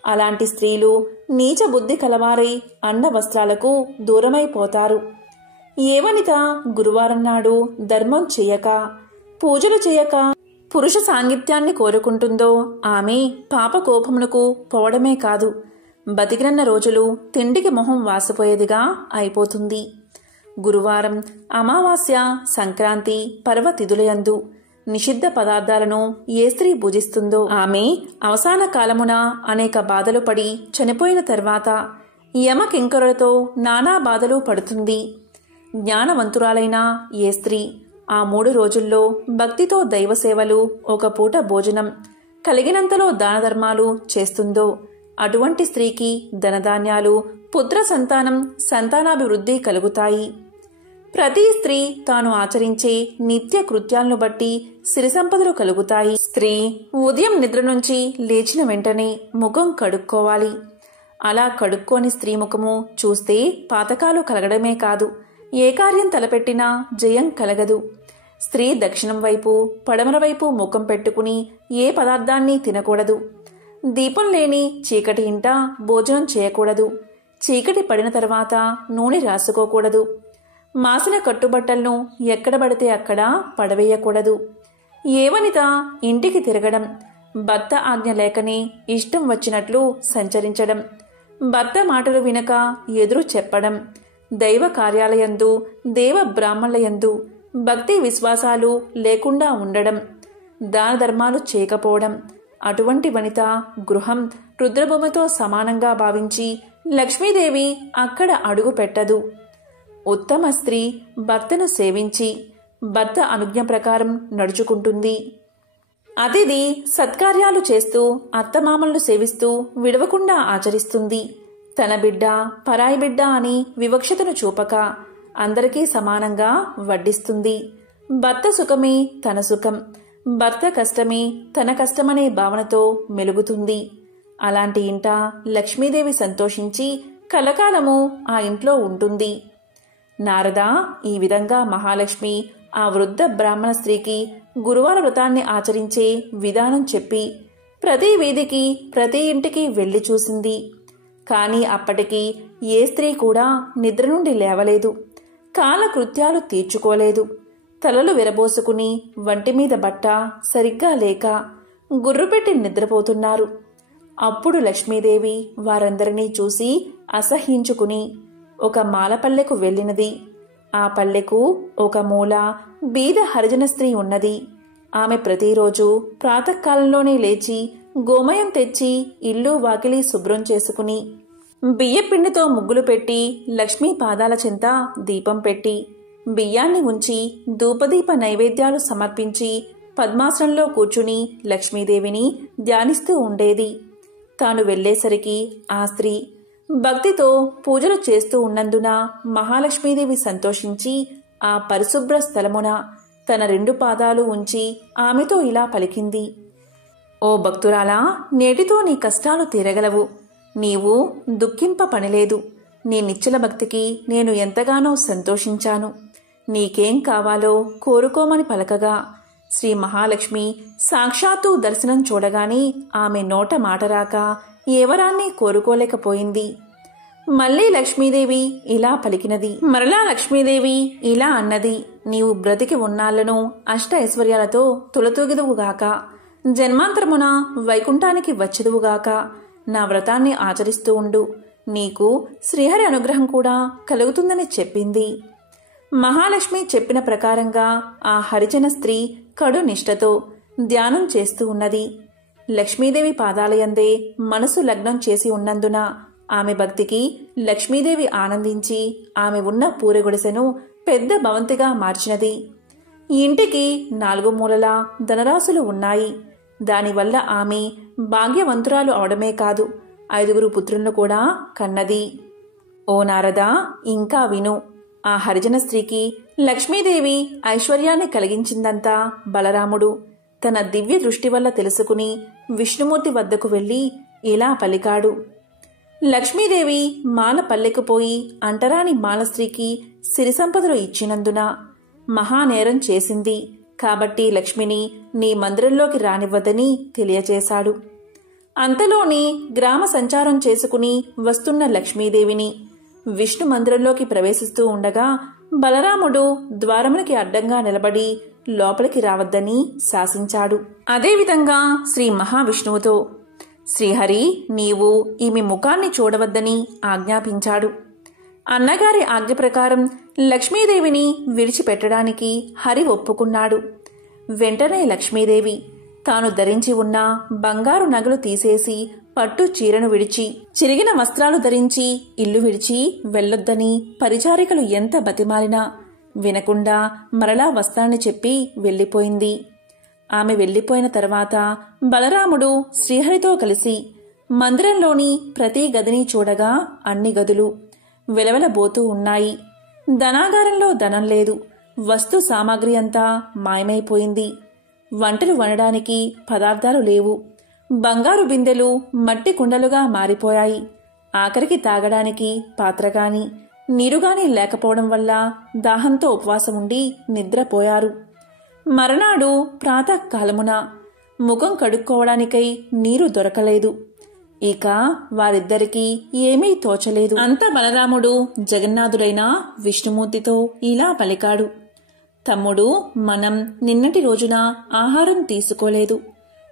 అలాంటి స్త్రీలు నీచ బుద్ధి కలవారై అన్న వస్త్రాలకు దూరమైపోతారు. ఏ వనిత గురువారం నాడు ధర్మం చేయక, పూజలు చేయక పురుష సాంగిత్యాన్ని కోరుకుంటుందో ఆమె పాపకోపమునకు పోవడమే కాదు, బతికినన్న రోజులు తిండికి మొహం వాసిపోయేదిగా అయిపోతుంది. గురువారం, అమావాస్య, సంక్రాంతి పర్వతిథులయందు నిషిద్ధ పదార్థాలను ఏ స్త్రీ భుజిస్తుందో ఆమె అవసాన కాలమున అనేక బాధలు పడి చనిపోయిన తర్వాత యమకింకరులతో నానా బాధలు పడుతుంది. జ్ఞానవంతురాలైన ఏ స్త్రీ ఆ 3 రోజుల్లో భక్తితో దైవసేవలు, ఒక పూట భోజనం, కలిగినంతలో దానధర్మాలు చేస్తుందో అటువంటి స్త్రీకి ధనధాన్యాలు, పుత్ర సంతానం, సంతానాభివృద్ధి కలుగుతాయి. ప్రతి స్త్రీ తాను ఆచరించే నిత్య కృత్యాలను బట్టి సిరి సంపదలు కలుగుతాయి. స్త్రీ ఉదయం నిద్ర నుంచి లేచిన వెంటనే ముఖం కడుక్కోవాలి. అలా కడుక్కోని స్త్రీ ముఖము చూస్తే పాతకాలు కలగడమే కాదు, ఏ కార్యం తలపెట్టినా జయం కలగదు. స్త్రీ దక్షిణం వైపు, పడమర వైపు ముఖం పెట్టుకుని ఏ పదార్థాన్ని తినకూడదు. దీపం లేని చీకటి ఇంట భోజనం చేయకూడదు. చీకటి పడిన తర్వాత నూనె రాసుకోకూడదు. మాసిన కట్టుబట్టలను ఎక్కడ పడితే అక్కడ పడవేయకూడదు. ఏ వనిత ఇంటికి తిరగడం, భర్త ఆజ్ఞ లేకనే ఇష్టం వచ్చినట్లు సంచరించడం, భర్త మాటలు వినక ఎదురు చెప్పడం, దైవ కార్యాలయందు, దేవ బ్రాహ్మణులయందు భక్తి విశ్వాసాలు లేకుండా ఉండడం, దాన ధర్మాలు చేయకపోవడం, అటువంటి వనిత గృహం రుద్రభూమితో సమానంగా భావించి లక్ష్మీదేవి అక్కడ అడుగు పెట్టదు. ఉత్తమ స్త్రీ భర్తను సేవించి భర్త అనుజ్ఞ ప్రకారం నడుచుకుంటుంది. అతిథి సత్కార్యాలు చేస్తూ అత్తమామలను సేవిస్తూ విడవకుండా ఆచరిస్తుంది. తన బిడ్డ పరాయి బిడ్డ అని వివక్షతను చూపక అందరికీ సమానంగా వడ్డిస్తుంది. భర్త సుఖమే తన సుఖం, భర్త కష్టమే తన కష్టమనే భావనతో మెలుగుతుంది. అలాంటి ఇంట లక్ష్మీదేవి సంతోషించి కలకాలము ఆ ఇంట్లో ఉంటుంది. నారద ఈ విధంగా మహాలక్ష్మి ఆ వృద్ధ బ్రాహ్మణ స్త్రీకి గురువార వ్రతాన్ని ఆచరించే విధానం చెప్పి ప్రతి వీధికి, ప్రతి ఇంటికి వెళ్లి చూసింది. కాని అప్పటికి ఏ స్త్రీ కూడా నిద్ర నుండి లేవలేదు, కాలకృత్యాలు తీర్చుకోలేదు. తలలు విరబోసుకుని వంటి మీద బట్ట సరిగ్గా లేక గుర్రుపెట్టి నిద్రపోతున్నారు. అప్పుడు లక్ష్మీదేవి వారందరినీ చూసి అసహ్యించుకుని ఒక మాలపల్లెకు వెళ్ళినది. ఆ పల్లెకు ఒక మూల బీద హరిజన స్త్రీ ఉన్నది. ఆమె ప్రతిరోజు ప్రాతకాలంలోనే లేచి గోమయం తెచ్చి ఇల్లు వాకిలి శుభ్రం చేసుకుని బియ్యపిండితో ముగ్గులు పెట్టి లక్ష్మీ పాదాల చెంత దీపం పెట్టి బియ్యాన్ని ఉంచి ధూపదీప నైవేద్యాలు సమర్పించి పద్మాసనంలో కూర్చుని లక్ష్మీదేవిని ధ్యానిస్తూ ఉండేది. తాను వెళ్లేసరికి ఆ స్త్రీ భక్తితో పూజలు చేస్తూ ఉన్నందున మహాలక్ష్మీదేవి సంతోషించి ఆ పరిశుభ్ర స్థలమున తన 2 పాదాలు ఉంచి ఆమెతో ఇలా పలికింది. ఓ భక్తురాలా, నేటితో నీ కష్టాలు తీరగలవు. నీవు దుఃఖింప పనిలేదు. నీ నిశ్చల భక్తికి నేను ఎంతగానో సంతోషించాను. నీకేం కావాలో కోరుకోమని పలకగా శ్రీ మహాలక్ష్మి సాక్షాత్తు దర్శనం చూడగానే ఆమె నోట మాట రాక ఎవరాన్ని కోరుకోలేకపోయింది. మళ్లీ లక్ష్మీదేవి ఇలా పలికినది. మరలా లక్ష్మీదేవి ఇలా అన్నది. నీవు బ్రతికి ఉన్నాళ్లను అష్ట ఐశ్వర్యాలతో తులతూగిదువుగాక, జన్మాంతరమున వైకుంఠానికి వచ్చదువుగాక. నా వ్రతాన్ని ఆచరిస్తూ ఉండు, నీకు శ్రీహరి అనుగ్రహం కూడా కలుగుతుందని చెప్పింది. మహాలక్ష్మి చెప్పిన ప్రకారంగా ఆ హరిజన స్త్రీ కడు నిష్ఠతో ధ్యానం చేస్తూ ఉన్నది. లక్ష్మీదేవి పాదాలయందే మనసు లగ్నం చేసి ఉన్నందున ఆమె భక్తికి లక్ష్మీదేవి ఆనందించి ఆమె ఉన్న పూరెగుడిసెను పెద్ద భవంతిగా మార్చినది. ఇంటికి 4 మూలలా ధనరాశులు ఉన్నాయి. దానివల్ల ఆమె భాగ్యవంతురాలు అవడమే కాదు 5 పుత్రులను కూడా కన్నది. ఓ నారదా, ఇంకా విను. ఆ హరిజన స్త్రీకి లక్ష్మీదేవి ఐశ్వర్యాన్ని కలిగించిందంతా బలరాముడు తన దివ్య దృష్టి వల్ల తెలుసుకుని విష్ణుమూర్తి వద్దకు వెళ్లి ఇలా పలికాడు. లక్ష్మీదేవి మాల పల్లెకుపోయి అంటరాని మాల స్త్రీకి సిరి సంపదలు ఇచ్చినందున మహానేరం చేసింది కాబట్టి లక్ష్మిని నీ మందిరంలోకి రానివ్వదని తెలియచేశాడు. అంతలోని గ్రామ సంచారం చేసుకుని వస్తున్న లక్ష్మీదేవిని విష్ణు మందిరంలోకి ప్రవేశిస్తూ ఉండగా బలరాముడు ద్వారమునికి అడ్డంగా నిలబడి లోపలికి రావద్దని శాసించాడు. అదేవిధంగా శ్రీ మహావిష్ణువుతో శ్రీహరి నీవు ఈమె ముఖాన్ని చూడవద్దని ఆజ్ఞాపించాడు. అన్నగారి ఆజ్ఞ ప్రకారం లక్ష్మీదేవిని విడిచిపెట్టడానికి హరి ఒప్పుకున్నాడు. వెంటనే లక్ష్మీదేవి తాను ధరించి ఉన్న బంగారు నగలు తీసేసి పట్టు చీరను విడిచి చిరిగిన వస్త్రాలు ధరించి ఇల్లు విడిచి వెళ్లొద్దని పరిచారికలు ఎంత బతిమాలినా వినకుండా మరలా వస్తానని చెప్పి వెళ్లిపోయింది. ఆమె వెళ్లిపోయిన తర్వాత బలరాముడు శ్రీహరితో కలిసి మందిరంలోని ప్రతి గదిని చూడగా అన్ని గదులు వెలవెలబోతూ ఉన్నాయి. ధనాగారంలో ధనం లేదు. వస్తు సామాగ్రి అంతా మాయమైపోయింది. వంటలు వండడానికి పదార్థాలు లేవు. బంగారు బిందెలు మట్టి కుండలుగా మారిపోయాయి. ఆఖరికి తాగడానికి పాత్రగాని నీరుగాని లేకపోవడం వల్ల దాహంతో ఉపవాసం ఉండి నిద్రపోయారు. మరనాడు ప్రాతకాలమున ముఖం కడుక్కోవడానికై నీరు దొరకలేదు. ఇక వారిద్దరికీ ఏమీ తోచలేదు. అంత బలరాముడు జగన్నాథుడైన విష్ణుమూర్తితో ఇలా పలికాడు. తమ్ముడు, మనం నిన్నటి రోజున ఆహారం తీసుకోలేదు.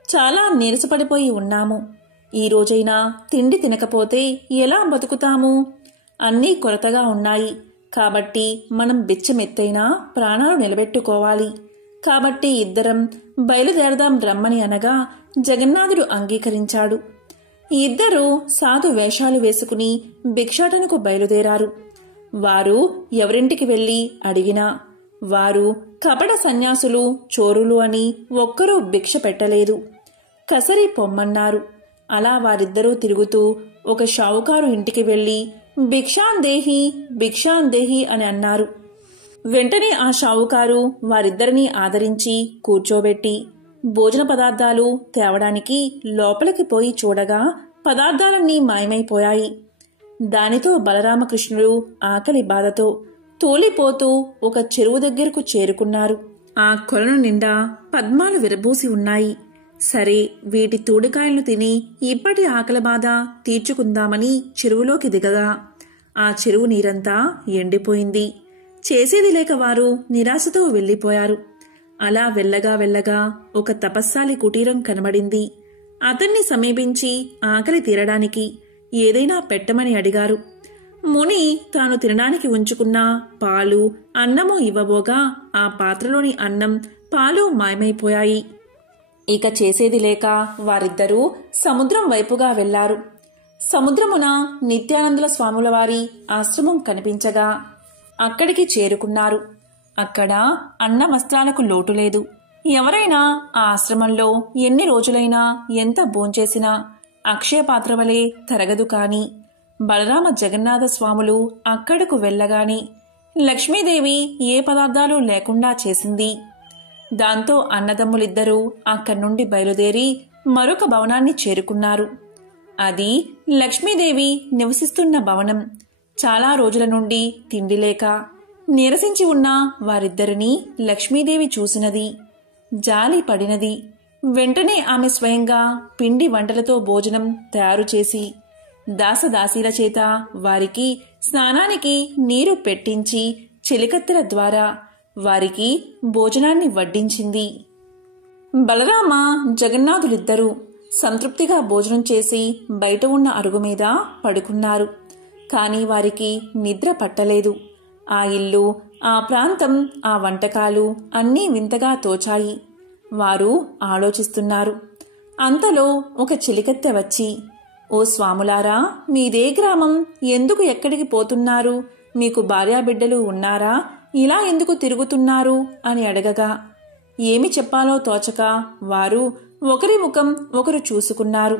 చాలా నీరసపడిపోయి ఉన్నాము. ఈ రోజైనా తిండి తినకపోతే ఎలా బతుకుతాము? అన్నీ కొరతగా ఉన్నాయి. కాబట్టి మనం బిచ్చమెత్తైనా ప్రాణాలు నిలబెట్టుకోవాలి. కాబట్టి ఇద్దరం బయలుదేరదాం రమ్మని అనగా జగన్నాథుడు అంగీకరించాడు. ఇద్దరూ సాధు వేషాలు వేసుకుని భిక్షాటనకు బయలుదేరారు. వారు ఎవరింటికి వెళ్లి అడిగినా వారు కపట సన్యాసులు, చోరులు అని ఒక్కరూ భిక్ష పెట్టలేదు. కసరి పొమ్మన్నారు. అలా వారిద్దరూ తిరుగుతూ ఒక షావుకారు ఇంటికి వెళ్లి భిక్షాందేహి భిక్షాందేహి అని అన్నారు. వెంటనే ఆ షావుకారు వారిద్దరినీ ఆదరించి కూర్చోబెట్టి భోజన పదార్థాలు తేవడానికి లోపలికి పోయి చూడగా పదార్థాలన్నీ మాయమైపోయాయి. దానితో బలరామకృష్ణుడు ఆకలి బాధతో తూలిపోతూ ఒక చెరువు దగ్గరకు చేరుకున్నారు. ఆ కొలను నిండా పద్మాలు విరబూసి ఉన్నాయి. సరే, వీటి తూడికాయలను తిని ఇప్పటి ఆకలి బాధ తీర్చుకుందామని చెరువులోకి దిగగా ఆ చెరువు నీరంతా ఎండిపోయింది. చేసేది లేక వారు నిరాశతో వెళ్లిపోయారు. అలా వెళ్ళగా వెళ్ళగా ఒక తపస్సాలి కుటీరం కనబడింది. అతన్ని సమీపించి ఆకలి తీరడానికి ఏదైనా పెట్టమని అడిగారు. ముని తాను తినడానికి ఉంచుకున్న పాలు, అన్నము ఇవ్వబోగా ఆ పాత్రలోని అన్నం, పాలు మాయమైపోయాయి. ఇక చేసేది లేక వారిద్దరూ సముద్రం వైపుగా వెళ్లారు. సముద్రమున నిత్యానందుల స్వాముల వారి ఆశ్రమం కనిపించగా అక్కడికి చేరుకున్నారు. అక్కడ అన్న వస్త్రాలకు లోటు లేదు. ఎవరైనా ఆ ఆశ్రమంలో ఎన్ని రోజులైనా ఎంత భోంచేసినా అక్షయపాత్ర వలె తరగదు. కాని బలరామ జగన్నాథ స్వాములు అక్కడకు వెళ్లగానే లక్ష్మీదేవి ఏ పదార్థాలు లేకుండా చేసింది. దాంతో అన్నదమ్ములిద్దరూ అక్కడి నుండి బయలుదేరి మరొక భవనాన్ని చేరుకున్నారు. అది లక్ష్మీదేవి నివసిస్తున్న భవనం. చాలా రోజుల నుండి తిండి లేక నీరసించి ఉన్న వారిద్దరినీ లక్ష్మీదేవి చూసినది, జాలి పడినది. వెంటనే ఆమె స్వయంగా పిండి వంటలతో భోజనం తయారు చేసి దాసదాసీల చేత వారికి స్నానానికి నీరు పెట్టించి చెలికత్తెల ద్వారా వారికి భోజనాన్ని వడ్డించింది. బలరామ జగన్నాథులిద్దరూ సంతృప్తిగా భోజనం చేసి బయట ఉన్న అరుగు మీద పడుకున్నారు. కాని వారికి నిద్ర పట్టలేదు. ఆ ఇల్లు ఆ ప్రాంతం, ఆ వంటకాలు అన్నీ వింతగా తోచాయి. వారు ఆలోచిస్తున్నారు. అంతలో ఒక చిలికత్తె వచ్చి, ఓ స్వాములారా, మీదే గ్రామం, ఎందుకు ఎక్కడికి పోతున్నారు? మీకు భార్యాబిడ్డలు ఉన్నారా? ఇలా ఎందుకు తిరుగుతున్నారు అని అడగగా ఏమి చెప్పాలో తోచక వారు ఒకరి ముఖం ఒకరు చూసుకున్నారు.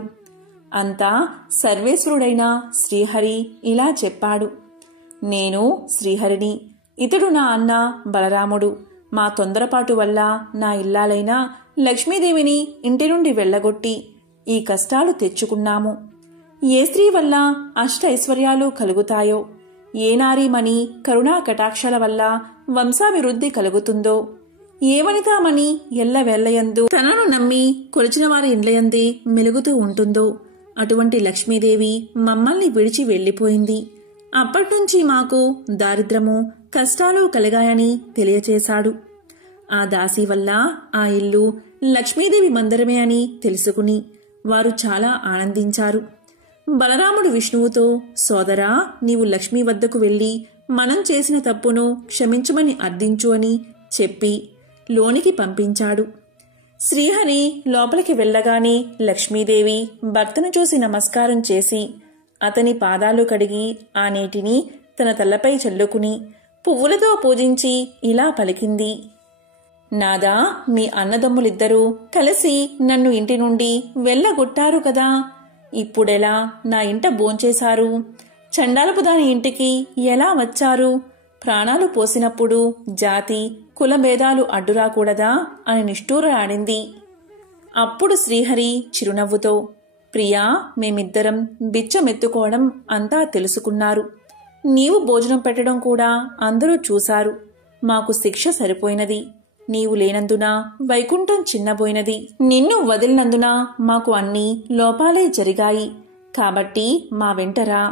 అంతా సర్వేశ్వరుడైన శ్రీహరి ఇలా చెప్పాడు, నేను శ్రీహరిని, ఇతడు నా అన్న బలరాముడు. మా తొందరపాటు వల్ల నా ఇల్లాలైన లక్ష్మీదేవిని ఇంటి నుండి వెళ్ళగొట్టి ఈ కష్టాలు తెచ్చుకున్నాము. ఏ స్త్రీ వల్ల అష్ట ఐశ్వర్యాలు కలుగుతాయో, ఏ నారీమణి కరుణా కటాక్షల వల్ల వంశాభివృద్ధి కలుగుతుందో, ఏ వనితామణి ఎల్లవెల్లయందు తనను నమ్మి కొలిచిన వారి ఇండ్లయందే మెలుగుతూ ఉంటుందో అటువంటి లక్ష్మీదేవి మమ్మల్ని విడిచి వెళ్లిపోయింది. అప్పట్నుంచి మాకు దారిద్రము కష్టాలు కలిగాయని తెలియచేశాడు. ఆ దాసి వల్ల ఆ ఇల్లు లక్ష్మీదేవి మందిరమే అని తెలుసుకుని వారు చాలా ఆనందించారు. బలరాముడు విష్ణువుతో, సోదరా, నీవు లక్ష్మీ వద్దకు వెళ్లి మనం చేసిన తప్పును క్షమించమని అర్థించు అని చెప్పి లోనికి పంపించాడు. శ్రీహరి లోపలికి వెళ్లగానే లక్ష్మీదేవి భర్తను చూసి నమస్కారం చేసి అతని పాదాలు కడిగి ఆ నీటిని తన తలపై చల్లుకుని పువ్వులతో పూజించి ఇలా పలికింది, నాదా, మీ అన్నదమ్ములిద్దరూ కలిసి నన్ను ఇంటి నుండి వెళ్ళగొట్టారు కదా, ఇప్పుడెలా నా ఇంట భోంచేశారు? చండాలపు దాని ఇంటికి ఎలా వచ్చారు? ప్రాణాలు పోసినప్పుడు జాతి కులభేదాలు అడ్డురాకూడదా అని నిష్ఠూరాడింది. అప్పుడు శ్రీహరి చిరునవ్వుతో, ప్రియా, మేమిద్దరం బిచ్చమెత్తుకోవడం అంతా తెలుసుకున్నారు. నీవు భోజనం పెట్టడం కూడా అందరూ చూశారు. మాకు శిక్ష సరిపోయినది. నీవు లేనందున వైకుంఠం చిన్నబోయినది. నిన్ను వదిలినందున మాకు అన్నీ లోపాలే జరిగాయి. కాబట్టి మా వెంటరా,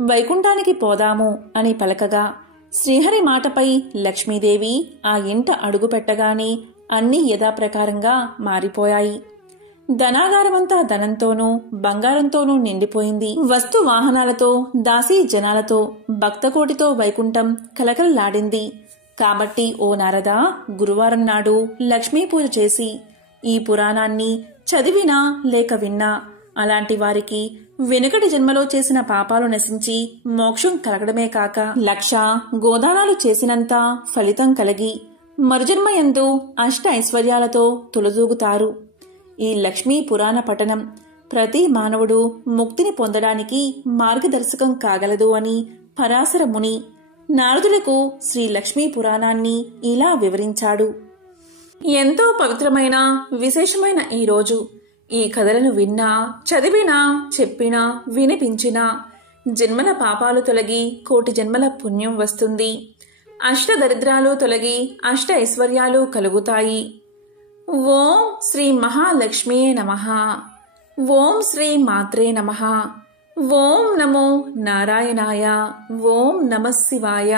వైకుంఠానికి పోదాము అని పలకగా శ్రీహరి మాటపై లక్ష్మీదేవి ఆ ఇంట అడుగుపెట్టగానే అన్నీ యథాప్రకారంగా మారిపోయాయి. ధనాగారమంతా ధనంతోనూ బంగారంతోనూ నిండిపోయింది. వస్తు వాహనాలతో, దాసీ జనాలతో, భక్తకోటితో వైకుంఠం కలకలలాడింది. కాబట్టి ఓ నారదా, గురువారం నాడు లక్ష్మీ పూజ చేసి ఈ పురాణాన్ని చదివినా లేక విన్నా అలాంటి వారికి వెనుకటి జన్మలో చేసిన పాపాలు నశించి మోక్షం కలగడమే కాక 1,00,000 గోదానాలు చేసినంత ఫలితం కలిగి మరుజన్మయందు అష్ట ఐశ్వర్యాలతో తొలదూగుతారు. ఈ లక్ష్మీ పురాణ పఠనం ప్రతి మానవుడు ముక్తిని పొందడానికి మార్గదర్శకం కాగలదు అని పరాశర ముని నారదులకు శ్రీ లక్ష్మీ పురాణాన్ని ఇలా వివరించాడు. ఎంతో పవిత్రమైన విశేషమైన ఈ రోజు ఈ కథలను విన్నా, చదివినా, చెప్పినా, వినిపించినా జన్మల పాపాలు తొలగి కోటి జన్మల పుణ్యం వస్తుంది. అష్ట దరిద్రాలు తొలగి అష్ట ఐశ్వర్యాలు కలుగుతాయి. ఓం శ్రీ మహాలక్ష్మీయే నమః. ఓం శ్రీ మాత్రే నమః. ఓం నమో నారాయణాయ. ఓం నమః శివాయ.